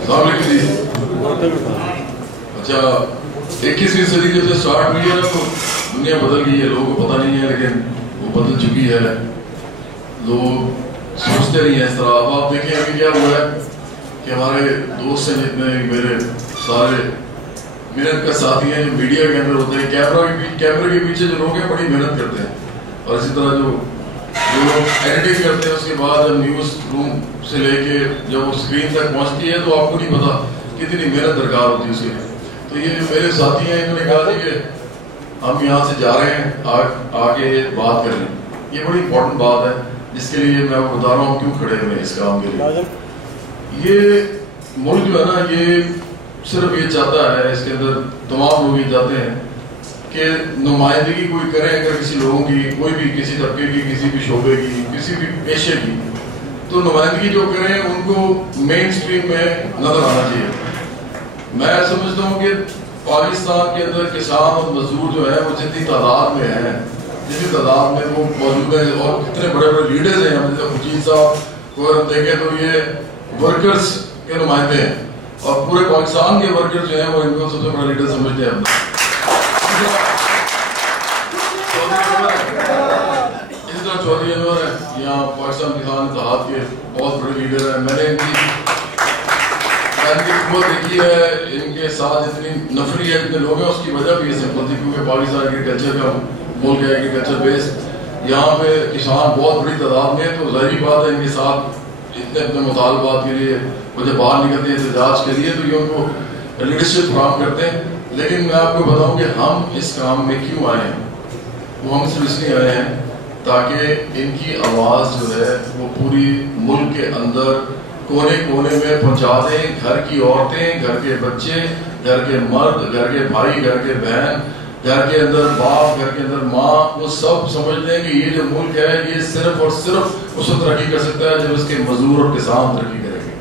السلام علیکم جی. اچھا 21ویں صدی جب سے اسٹارٹ ہوئی ہے نا تو دنیا بدل گئی ہے. لوگوں کو پتہ نہیں ہے لیکن وہ بدل چکی ہے. لوگ سوچتے نہیں ہیں اس طرح. اب آپ دیکھیں ابھی کیا ہوا ہے کہ ہمارے دوست ہیں جتنے میرے سارے محنت کا ساتھی ہیں جو میڈیا کے اندر ہوتے ہیں, کیمرے کے پیچھے جو لوگ ہیں بڑی محنت کرتے ہیں. اور اسی طرح جو لوگ ایڈیٹنگ کرتے ہیں اس کے بعد جب نیوز روم سے لے کے جب وہ اسکرین تک پہنچتی ہے تو آپ کو نہیں پتا کتنی محنت درکار ہوتی ہے اس کے لیے. تو یہ جو میرے ساتھی ہیں انہوں نے کہا تھا کہ ہم یہاں سے جا رہے ہیں آگے بات کر لیں. یہ بڑی امپورٹنٹ بات ہے جس کے لیے میں آپ کو بتا رہا ہوں کیوں کھڑے ہوئے ہیں اس کام کے لیے. یہ ملک جو ہے نا یہ صرف یہ چاہتا ہے, اس کے اندر تمام لوگ یہ چاہتے ہیں کہ نمائندگی کوئی کریں اگر کسی لوگوں کی, کوئی بھی کسی طبقے کی, کسی بھی شعبے کی, کسی بھی پیشے کی, تو نمائندگی جو کریں ان کو مین سٹریم میں نظر آنا چاہیے. میں سمجھتا ہوں کہ پاکستان کے اندر کسان اور مزدور جو ہے وہ جتنی تعداد میں ہیں, جتنی تعداد میں وہ موجود ہیں, اور کتنے بڑے بڑے لیڈرز ہیں, جیسے خورشید صاحب کو اگر دیکھیں تو یہ ورکرز کے نمائندے ہیں, اور پورے پاکستان کے ورکرز جو ہیں وہ ان کو سب سے بڑا لیڈر سمجھتے ہیں. اسی طرح چودھری انور ہیں, یہاں پاکستان کسان اتحاد کے بہت بڑے لیڈر ہیں. میں نے ان کی قوت دیکھی ہے, ان کے ساتھ اتنی نفری ہے اتنے لوگ ہیں, اس کی وجہ بھی یہ سمپل تھی کیونکہ پاکستان ایگریکلچر کا ملک ہے, ایگریکلچر بیس. یہاں پہ کسان بہت بڑی تعداد میں, تو ظاہری بات ہے ان کے ساتھ اتنے مطالبات کے لیے وہ جب باہر نکلتے ہیں احتجاج کے لیے تو یہ ان کو لیڈرشپ فراہم کرتے ہیں. لیکن میں آپ کو بتاؤں کہ ہم اس کام میں کیوں آئے ہیں. وہ ہم صرف اس لیے آئے ہیں تاکہ ان کی آواز جو ہے وہ پوری ملک کے اندر کونے کونے میں پہنچا دیں. گھر کی عورتیں, گھر کے بچے, گھر کے مرد, گھر کے بھائی, گھر کے بہن, گھر کے اندر باپ, گھر کے اندر ماں, وہ سب سمجھتے ہیں کہ یہ جو ملک ہے یہ صرف اور صرف اس وقت ترقی کر سکتا ہے جب اس کے مزدور اور کسان ترقی کریں گے.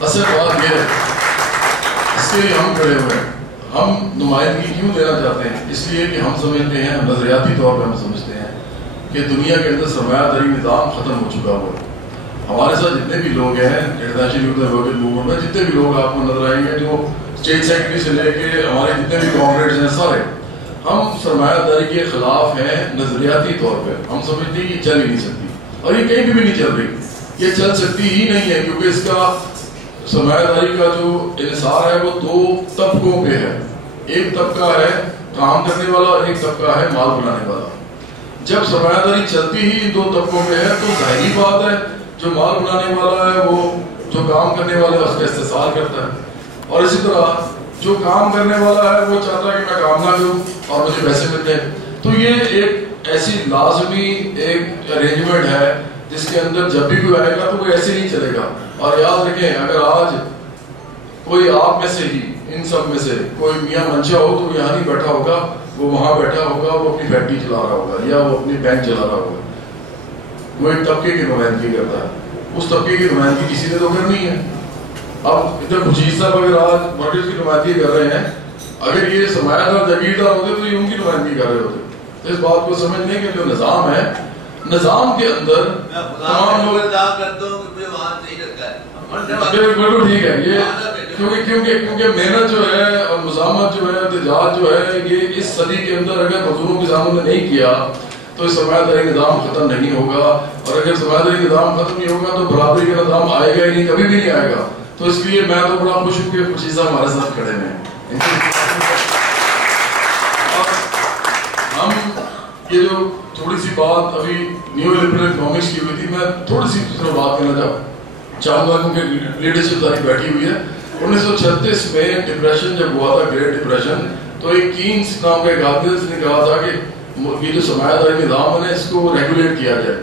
اصل بات یہ ہے, اس کے لیے ہم کھڑے ہوئے ہیں. ہم نمائندگی کیوں دینا چاہتے ہیں؟ اس لیے کہ ہم سمجھتے ہیں, نظریاتی طور پہ ہم سمجھتے ہیں کہ دنیا کے اندر سرمایہ داری نظام ختم ہو چکا ہوا ہے. ہمارے ساتھ جتنے بھی لوگ ہیں انٹرنیشنل یوتھ ورکنگ موومنٹ میں, جتنے بھی لوگ آپ کو نظر آئیں گے, جو اسٹیٹ سیکرٹری سے لے کے ہمارے جتنے بھی کامریڈز ہیں, سارے ہم سرمایہ داری کے خلاف ہیں نظریاتی طور پہ. ہم سمجھتے ہیں کہ چل ہی نہیں سکتی, اور یہ کہیں بھی نہیں چل رہی. یہ چل سکتی ہی نہیں ہے کیونکہ اس کا سرمایہ داری کا جو انحصار ہے وہ دو طبقوں پہ ہے. ایک طبقہ ہے کام کرنے والا اور ایک طبقہ ہے مال بنانے والا. جب سرمایہ داری چلتی ہی ان دو طبقوں پہ ہے تو ظاہری بات ہے جو مال بنانے والا ہے وہ جو کام کرنے والا ہے اس کا استحصال کرتا ہے, اور اسی طرح جو کام کرنے والا ہے وہ چاہتا ہے کہ میں کام نہ کروں اور مجھے پیسے ملتے ہیں. تو یہ ایک ایسی لازمی ایک ارینجمنٹ ہے جس کے اندر جب بھی کوئی آئے گا تو وہ ایسے نہیں چلے گا. اور یاد رکھیں اگر آج کوئی آپ میں سے ہی ان سب میں سے کوئی میاں منشا ہو تو یہاں نہیں بیٹھا ہوگا, وہ وہاں بیٹھا ہوگا, وہ اپنی فیکٹری چلا رہا ہوگا یا وہ اپنی بینک چلا رہا ہوگا. وہ ایک طبقے کی نمائندگی کرتا ہے, اس طبقے کی نمائندگی کسی نے تو کرنی ہے. اب ادھر خورشید صاحب اگر آج ورکرز کی نمائندگی کر رہے ہیں, اگر یہ سرمایہ دار جاگیردار ہوتے تو یہ ان کی نمائندگی کر رہے ہوتے. تو اس بات کو سمجھ لیں کہ جو نظام ہے, نظام کے اندر تمام لوگ بالکل ٹھیک ہے. یہ کیونکہ محنت جو ہے اور مزاحمت جو ہے, احتجاج جو ہے, یہ اس صدی کے اندر اگر مزدوروں کسانوں نے نہیں کیا تو اس سرمایہ داری نظام ختم نہیں ہوگا. اور اگر سرمایہ داری نظام ختم نہیں ہوگا تو برابری کا نظام آئے گا ہی نہیں, کبھی بھی نہیں آئے گا. تو اس لیے میں تو بڑا خوش ہوں کہ خورشید صاحب ہمارے ساتھ کھڑے ہیں. ہم یہ جو تھوڑی سی بات ابھی نیو لبرل اکنامکس کی ہوئی تھی, میں تھوڑی سی بات کرنا چاہوں گا کیونکہ لیڈرشپ ساری بیٹھی ہوئی ہے. 1936 میں ڈپریشن جب ہوا تھا, گریٹ ڈپریشن, تو ایک کینز نام کا ایک آدمی نے کہا تھا کہ یہ جو سرمایہ داری نظام ہے اس کو ریگولیٹ کیا جائے,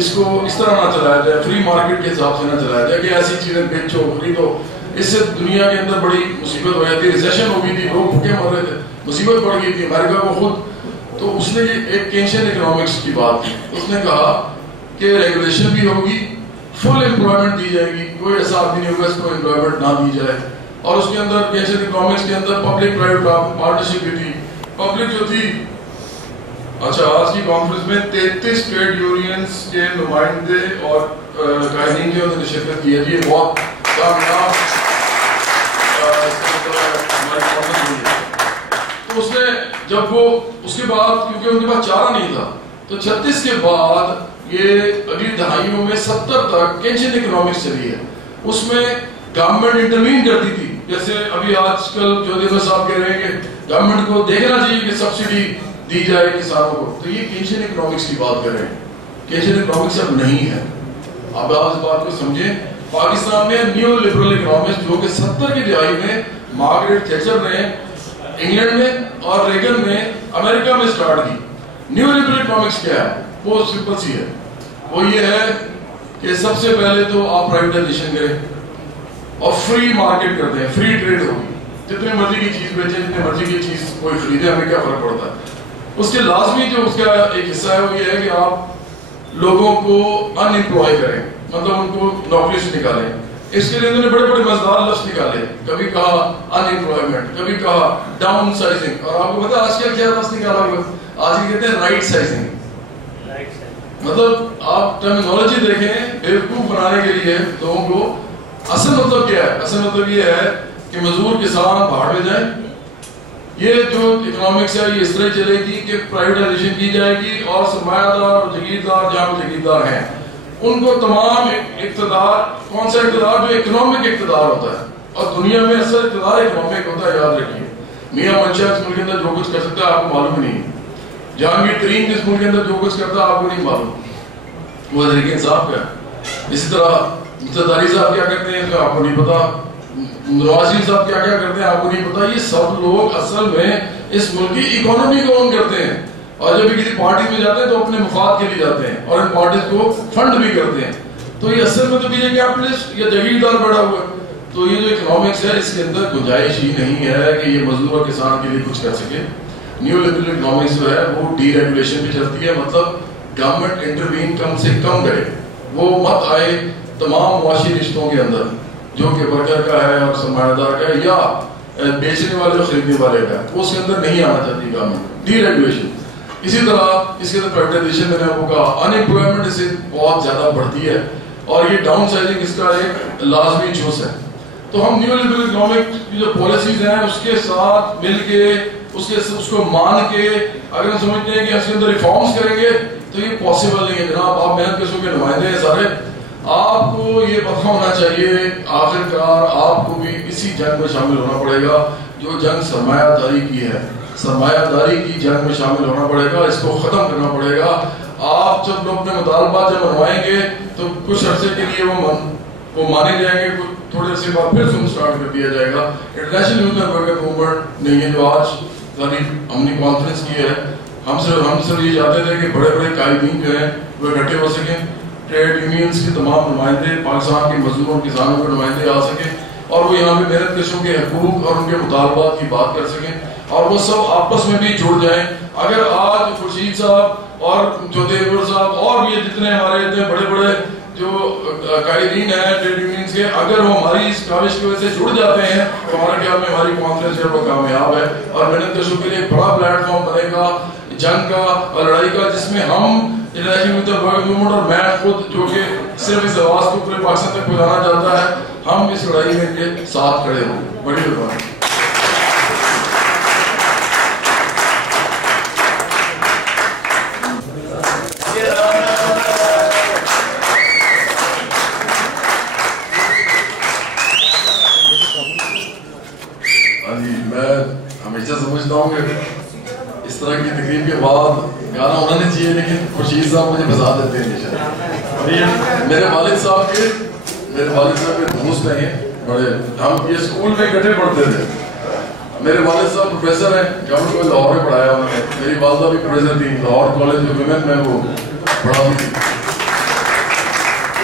اس کو اس طرح نہ چلایا جائے, فری مارکیٹ کے حساب سے نہ چلایا جائے کہ ایسی چیزیں بیچو خریدو. اس سے دنیا کے اندر بڑی مصیبت ہو جاتی, ریسیشن ہو گئی تھی, لوگ بھوکے مر رہے تھے, مصیبت بڑھ گئی تھی امریکہ کو خود. تو اس نے ایک کینشین اکنامکس کی بات کی. اس نے کہا کہ ریگولیشن بھی ہوگی, فل امپلائمنٹ دی جائے گی, کوئی ایسا آدمی نہیں ہوگا اس کو امپلائمنٹ نہ دی جائے. اور اس کے اندر کینشین اکنامکس کے اندر پبلک پرائیویٹ پارٹنرشپ بھی تھی. پبلک جو تھی, اچھا آج کی کانفرنس میں 33 ٹریڈ یونینز کے نمائندے اور قائدین جو نے شرکت کی ہے. یہ بہت کامیاب تو اس نے جب وہ اس کے بعد کیونکہ ان کے پاس چارہ نہیں تھا تو 36 کے بعد یہ اگلی دہائیوں میں 70 تک کینشن اکنامکس چلی ہے. اس میں گورنمنٹ انٹروین کرتی تھی. جیسے ابھی آج کل جو دیور صاحب کہہ رہے ہیں کہ گورنمنٹ کو دیکھنا چاہیے کہ سبسڈی دی جائے کسانوں کو, تو یہ کینشن اکنامکس کی بات کر رہے ہیں. کینشن اکنامکس اب نہیں ہے. اب آپ اس بات کو سمجھیں. پاکستان میں نیو لبرل اکنامکس جو کہ 70 کی دہائی میں مارگریٹ تھیچر نے انگلینڈ میں اور ریگن نے امریکہ میں سٹارٹ کی. نیو لبرل اکنامکس کیا ہے؟ وہ سمپل سی ہے. وہ یہ ہے کہ سب سے پہلے تو آپ پرائیویٹائزیشن کریں اور فری مارکیٹ کرتے ہیں. فری ٹریڈ ہوگی, جتنے مرضی کی چیز بیچیں, جتنے مرضی کی چیز کوئی خریدے, ہمیں کیا فرق پڑتا ہے. اس کے لازمی جو اس کا ایک حصہ ہے وہ یہ ہے کہ آپ لوگوں کو ان امپلوائے کریں, مطلب ان کو نوکری سے نکالیں. اس کے لیے انہوں نے بڑے بڑے مزدار لفظ نکالے. کبھی کہا ان امپلائمنٹ, کبھی کہا ڈاؤن سائزنگ, اور آپ کو پتا آج کل کیا لفظ نکالا ہوا, آج کہتے ہیں رائٹ سائزنگ. مطلب آپ ٹرمینالوجی دیکھیں بیوقوف بنانے کے لیے لوگوں کو. اصل مطلب کیا ہے؟ اصل مطلب یہ ہے کہ مزدور کسان بھاڑ میں جائیں. یہ جو اکنامکس ہے یہ اس طرح چلے گی کہ پرائیویٹائزیشن کی جائے گی اور سرمایہ دار اور جگیردار جہاں جگیردار ہیں ان کو تمام اقتدار, کون سا اقتدار؟ جو اکنامک اقتدار ہوتا ہے. اور دنیا میں اصل اقتدار اکنامک ہوتا ہے, یاد رکھیے. میاں منشا اس ملک کے اندر جو کچھ کر سکتا ہے آپ کو معلوم نہیں. جہانگیر ترین اس ملک کے اندر جو کچھ کرتا ہے آپ کو نہیں معلوم. وہ طریقے انصاف کا ہے. اسی طرح مقتداری صاحب کیا کرتے ہیں آپ کو نہیں پتا, نواز شریف صاحب کیا کیا کرتے ہیں آپ کو نہیں پتا. یہ سب لوگ اصل میں اس ملک کی اکانومی کو اون کرتے ہیں, اور جب بھی کسی پارٹی میں جاتے ہیں تو اپنے مفاد کے لیے جاتے ہیں اور ان پارٹیز کو فنڈ بھی کرتے ہیں. تو یہ اصل میں تو یہ کیپٹلسٹ یا جگیردار بیٹھا ہوا ہے. تو یہ جو اکنامکس ہے اس کے اندر گنجائش ہی نہیں ہے کہ یہ مزدور اور کسان کے لیے کچھ کر سکے. نیو لبرل اکنامکس جو ہے وہ ڈی ریگولیشن پہ چلتی ہے, مطلب گورنمنٹ انٹروین کم سے کم کرے. وہ مت آئے تمام معاشی رشتوں کے اندر جو کہ ورکر کا ہے اور سرمایہ دار کا ہے یا بیچنے والے اور خریدنے والے کا ہے, اس کے اندر نہیں آنا چاہتی گورنمنٹ. D regulation. اسی طرح اس کے اندر پرائیویٹائزیشن میں نے آپ کو کہا ان امپلائمنٹ اس سے بہت زیادہ بڑھتی ہے, اور یہ ڈاؤن سائزنگ اس کا ایک لازمی جز ہے. تو ہم نیو لبرل اکنامک کی جو پالیسیز ہیں اس کے ساتھ مل کے اس کو مان کے اگر ہم سمجھتے ہیں کہ اس کے اندر ریفارمز کریں گے تو یہ پاسبل نہیں ہے. جناب آپ محنت کشوں کے نمائندے ہیں سارے, آپ کو یہ پتہ ہونا چاہیے آخر کار آپ کو بھی اسی جنگ میں شامل ہونا پڑے گا جو جنگ سرمایہ داری کی ہے. سرمایہ داری کی جنگ میں شامل ہونا پڑے گا, اس کو ختم کرنا پڑے گا. آپ جب اپنے مطالبات جب منوائیں گے تو کچھ عرصے کے لیے وہ مانے جائیں گے, تھوڑے عرصے بعد پھر سے سٹارٹ کر دیا جائے گا. انٹرنیشنل یونین ورکر موومنٹ نے یہ جو آج ہم نے کانفرنس کی ہے, ہم سب یہ چاہتے تھے کہ بڑے بڑے قائدین جو ہیں وہ اکٹھے ہو سکیں, ٹریڈ یونینز کے تمام نمائندے, پاکستان کے مزدوروں کسانوں کے نمائندے آ سکیں اور وہ یہاں پہ محنت کشوں کے حقوق اور ان کے مطالبات کی بات کر سکیں اور وہ سب آپس میں بھی جڑ جائیں. اگر آج خورشید صاحب اور جودھیور صاحب اور بھی جتنے ہمارے اتنے بڑے بڑے جو قائدین ہیں ٹریڈ یونینز کے, اگر وہ ہماری اس کاوش کی وجہ سے جڑ جاتے ہیں تو ہمارا خیال میں ہماری کانفرنس جو ہے وہ کامیاب ہے اور محنت کشوں کے لیے ایک بڑا پلیٹ فارم بنے گا جنگ کا اور لڑائی کا, جس میں ہم انٹرنیشنل یونین ورکر موومنٹ اور میں خود جو کہ صرف اس آواز کو پورے پاکستان تک پہنچانا چاہتا ہے, ہم اس لڑائی میں کے ساتھ کھڑے ہوں. بڑی مہربانی. میں ہمیشہ سمجھتا ہوں کہ اس طرح کی تقریب کے بعد گانا ہونا نہیں چاہیے, لیکن خورشید صاحب مجھے بتا دیتے ہیں. میرے والد صاحب کے دوست ہیں بڑے, ہم یہ اسکول میں اکٹھے پڑھتے تھے. میرے والد صاحب پروفیسر ہیں, گورنمنٹ کو لاہور میں پڑھایا انہوں نے. میری والدہ بھی پروفیسر تھی, لاہور کالج آف ویمن میں وہ پڑھاتی تھی.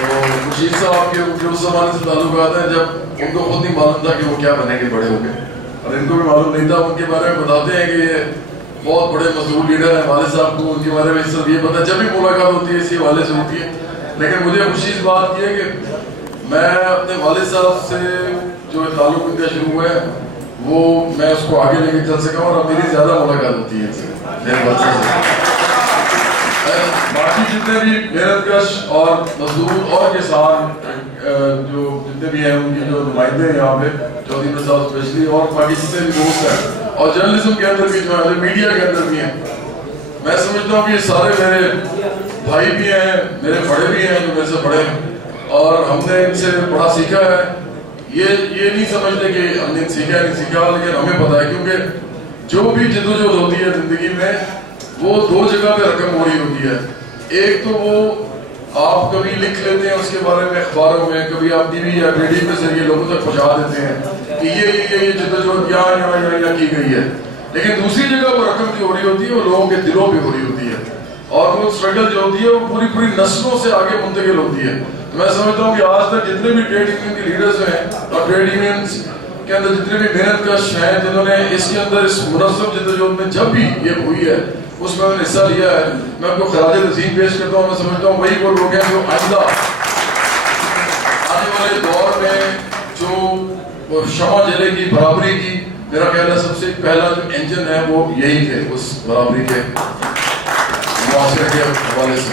تو خورشید صاحب کے اس زمانے سے تعلقات ہیں جب ان کو خود نہیں معلوم تھا کہ وہ کیا بنیں گے بڑے ہو کے, اور ان کو بھی معلوم نہیں تھا. ان کے بارے میں بتاتے ہیں کہ یہ بہت بڑے مزدور لیڈر ہیں. والد صاحب کو ان کے بارے میں صرف یہ پتا, جب بھی ملاقات ہوتی ہے اسی حوالے سے ہوتی ہے. لیکن مجھے خوشی اس بات کی ہے کہ میں اپنے والد صاحب سے جو تعلق ان کا شروع ہوا ہے وہ میں اس کو آگے لے کے چل سکا ہوں, اور اب میری زیادہ ملاقات ہوتی ہے ان سے, میرے والد صاحب سے. باقی جتنے بھی محنت کش اور مزدور اور کسان جو جتنے بھی ہیں ان کی جو نمائندے ہیں یہاں پہ چودھری صاحب اسپیشلی اور باقی جتنے بھی دوست ہیں اور جرنلزم کے اندر بھی جو ہے میڈیا کے اندر بھی ہیں، میں سمجھتا ہوں کہ یہ سارے میرے بھائی بھی ہیں، میرے بڑے بھی ہیں جو میرے سے بڑے ہیں، اور ہم نے ان سے بڑا سیکھا ہے۔ یہ نہیں سمجھتے کہ ہم نے سیکھا نہیں سیکھا، لیکن ہمیں پتا ہے کیونکہ جو بھی جدوجہد ہوتی ہے زندگی میں وہ دو جگہ پہ رقم ہو رہی ہوتی ہے۔ ایک تو وہ آپ کبھی لکھ لیتے ہیں اس کے بارے میں اخباروں میں، کبھی آپ ٹی وی یا ریڈیو کے ذریعے لوگوں تک پہنچا دیتے ہیں کہ یہ جدوجہد یہاں کی گئی ہے، لیکن دوسری جگہ وہ رقم جو ہو رہی ہوتی ہے وہ لوگوں کے دلوں پہ ہو رہی ہوتی ہے، اور وہ اسٹرگل جو ہوتی ہے وہ پوری نسلوں سے آگے منتقل ہوتی ہے۔ میں سمجھتا ہوں کہ آج تک جتنے بھی ٹریڈ یونین کے لیڈرز ہیں اور ٹریڈ یونینز کے اندر جتنے بھی محنت کش ہیں جنہوں نے اس کے اندر اس منظم جدوجہد میں جب بھی یہ ہوئی ہے اس میں حصہ لیا ہے، میں آپ کو خراج تحسین پیش کرتا ہوں۔ میں سمجھتا ہوں وہی وہ لوگ ہیں جو آئندہ آنے والے دور میں جو شمع جلے کی برابری کی، میرا خیال ہے سب سے پہلا جو انجن ہے وہ یہی تھے اس برابری کے معاشرے کے حوالے سے۔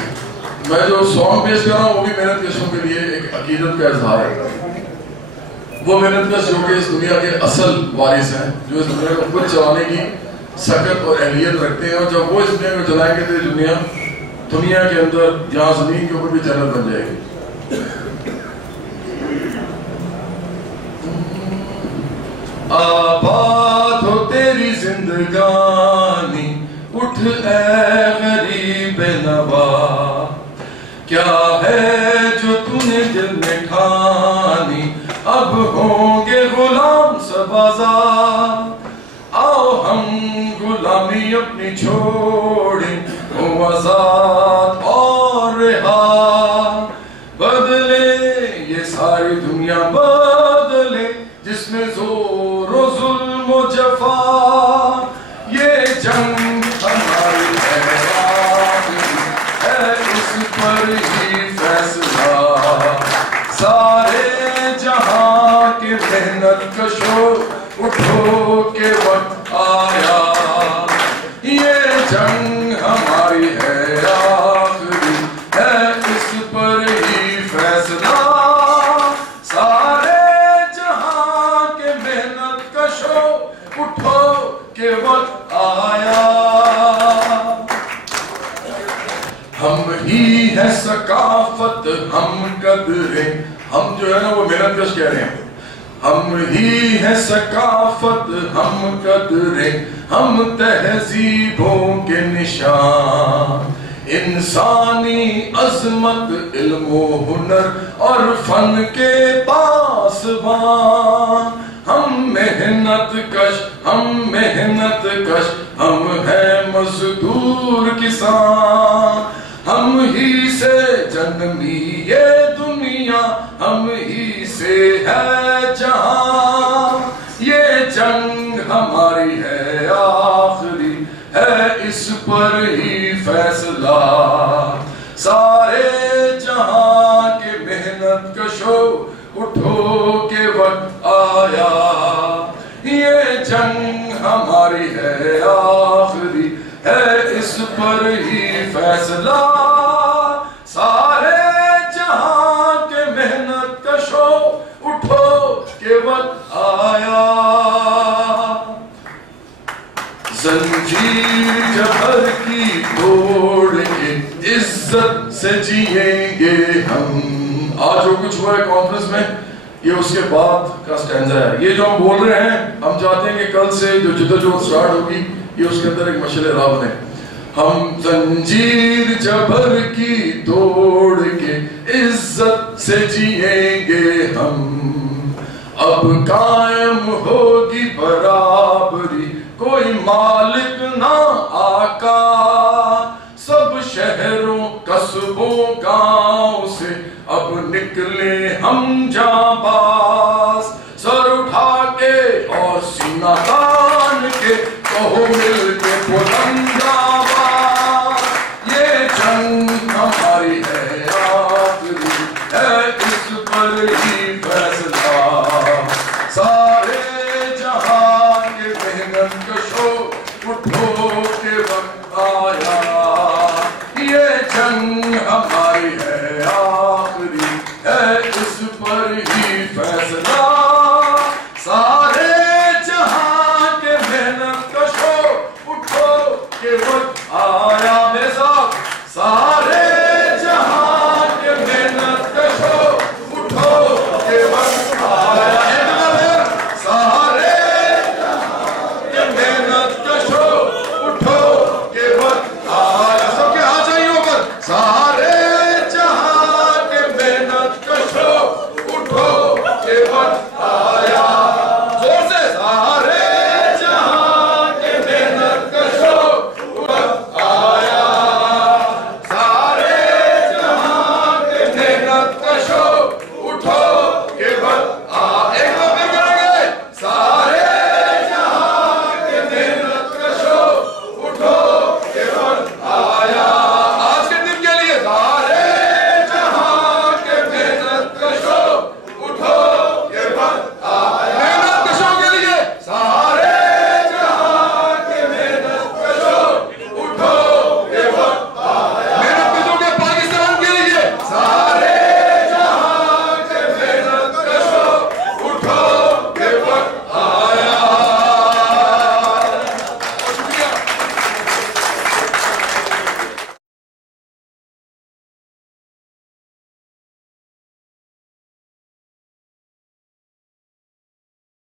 میں جو سانگ پیش کر رہا ہوں وہ بھی محنت کشوں کے لیے ایک عقیدت کا اظہار ہے۔ وہ محنت کش جو کہ اس دنیا کے اصل وارث ہیں، جو اس دنیا کو خود چلانے کی سکت اور اہلیت رکھتے ہیں، اور جب وہ اس دنیا کو چلائیں گے تو دنیا کے اندر یہاں زمین کے اوپر بھی جنت بن جائے گی۔ آباد ہو تیری زندگانی، اٹھ اے غریب نوا، کیا ہے جو تو نے دل میں ٹھانی، اب ہوں گے غلام سب آزاد، آؤ ہم غلامی اپنی چھوڑیں، ہوں آزاد اور رہا، بدلے یہ ساری دنیا بدلے جس میں زور و ظلم و جفا، یہ جنگ ہماری ہے اس پر ہی فیصلہ، سارے جہاں کے محنت کشو اٹھو کے وقت آیا، یہ جنگ ہماری ہے آخری ہے اس پر ہی فیصلہ، سارے جہاں کے محنت کشو اٹھو کے وقت آیا، ہم ہی ہے ثقافت ہم قدریں، ہم جو ہے نا وہ محنت کش کہہ رہے ہیں، ہم ہی ہے ثقافت ہم قدریں، ہم تہذیبوں کے نشان، انسانی عظمت علم و ہنر اور فن کے پاسبان، ہم محنت کش ہم ہیں مزدور کسان، ہم ہی سے جنمی یہ دنیا، ہم ہی سے ہے جہاں، یہ جنگ ہماری ہے آخری ہے اس پر ہی فیصلہ، سارے جہاں کے محنت کشو اٹھو کے وقت آیا، یہ جنگ ہماری ہے آخری ہے اس پر ہی فیصلہ، سارے جہاں کے محنت کشو اٹھو کے وقت آیا، زنجیر جبر کی توڑ کے عزت سے جیئیں گے ہم، آج جو کچھ ہوا ہے کانفرنس میں یہ اس کے بعد کا سٹینزا ہے، یہ جو ہم بول رہے ہیں ہم چاہتے ہیں کہ کل سے جو جدوجہد سٹارٹ ہوگی یہ اس کے اندر ایک مشعل راہ بنے، ہم زنجیر جبر کی توڑ کے عزت سے جیئیں گے ہم، اب قائم ہوگی برابری کوئی مالک نہ آقا، سب شہروں قصبوں گاؤں سے اب نکلے ہم جانباز، سر اٹھا کے اور سینہ تان کے کہو مل کے بلند آواز، یہ جنگ ہماری ہے آخری ہے اس پر ہی فیصلہ، سارے جہاں کے محنت کشو اٹھو اس پر ہی فیصلہ